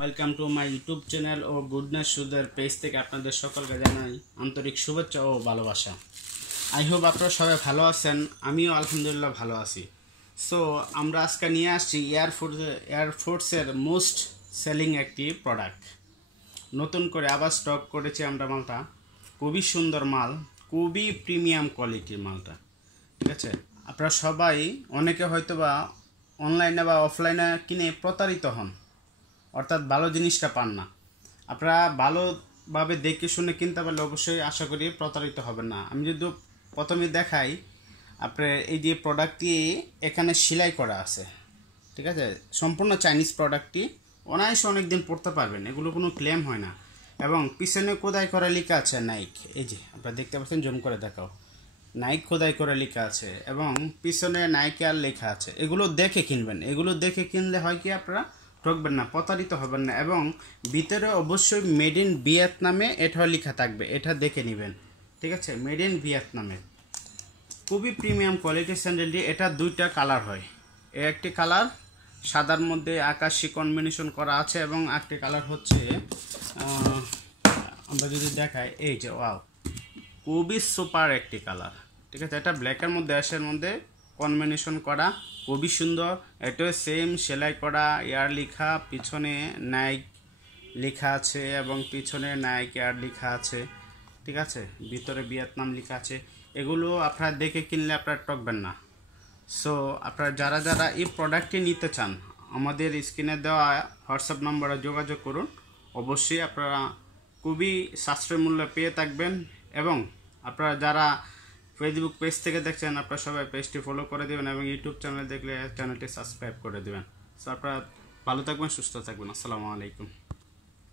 Welcome to my YouTube channel ও goodness সুদের page থেকে আপনাদের সকলকে জানাই আন্তরিক শুভেচ্ছা ও ভালোবাসা। আই হোপ আপনারা সবাই ভালো আছেন, আমিও আলহামদুলিল্লাহ ভালো আছি। সো আমরা আজকে নিয়ে আসছি এয়ারফোর্সের মোস্ট সেলিং একটি প্রোডাক্ট। নতুন করে আবার স্টক করেছি আমরা মালটা, খুবই সুন্দর মাল, খুবই প্রিমিয়াম কোয়ালিটির মালটা। ঠিক আছে, আপনারা সবাই অনেকে হয়তোবা অনলাইনে বা অফলাইনে কিনে প্রতারিত হন, অর্থাৎ ভালো জিনিসটা পান না। আপনারা ভালোভাবে দেখে শুনে কিনতে পারলে অবশ্যই আশা করি প্রতারিত হবেন না। আমি যদি প্রথমে দেখাই, আপনার এই যে প্রোডাক্টটি এখানে সেলাই করা আছে, ঠিক আছে, সম্পূর্ণ চাইনিজ প্রোডাক্টটি অনায়াসে অনেক দিন পড়তে পারবেন, এগুলো কোনো ক্লেম হয় না। এবং পিছনে খোদাই করা লেখা আছে নাইক, এই যে আপনারা দেখতে পাচ্ছেন, জুম করে দেখাও, নাইক খোদাই করে লেখা আছে এবং পিছনে নাইকে আর লেখা আছে। এগুলো দেখে কিনবেন, এগুলো দেখে কিনলে হয় কি আপনারা ঠকবেন না, প্রতারিত হবেন না। এবং ভিতরে অবশ্যই মেড ইন ভিয়েতনামে এটা লেখা থাকবে, এটা দেখে নেবেন। ঠিক আছে, মেড ইন ভিয়েতনামে, খুবই প্রিমিয়াম কোয়ালিটির স্যান্ডেলটি। এটা দুইটা কালার হয়, একটি কালার সাদার মধ্যে আকাশি কম্বিনেশন করা আছে এবং একটি কালার হচ্ছে আমরা যদি দেখাই, এই যে ওয়াও, খুবই সুপার একটি কালার। ঠিক আছে, এটা ব্ল্যাকের মধ্যে অ্যাশের মধ্যে কম্বিনেশন করা, খুবই সুন্দর। এটাও সেম সেলাই করা, এয়ার লেখা, পিছনে নাইক লেখা আছে এবং পিছনে নাইক এয়ার লেখা আছে। ঠিক আছে, ভিতরে ভিয়েতনাম লেখা আছে। এগুলো আপনারা দেখে কিনলে আপনারা ঠকবেন না। সো আপনারা যারা যারা এই প্রোডাক্টটি নিতে চান, আমাদের স্ক্রিনে দেওয়া হোয়াটসঅ্যাপ নম্বরে যোগাযোগ করুন। অবশ্যই আপনারা খুবই সাশ্রয় মূল্যে পেয়ে থাকবেন। এবং আপনারা যারা ফেসবুক পেজ থেকে দেখছেন, আপনারা সবাই পেজটি ফলো করে দেবেন এবং ইউটিউব চ্যানেল দেখলে চ্যানেলটি সাবস্ক্রাইব করে দেবেন। সো আপনারা ভালো থাকবেন, সুস্থ থাকবেন। আসসালামু আলাইকুম।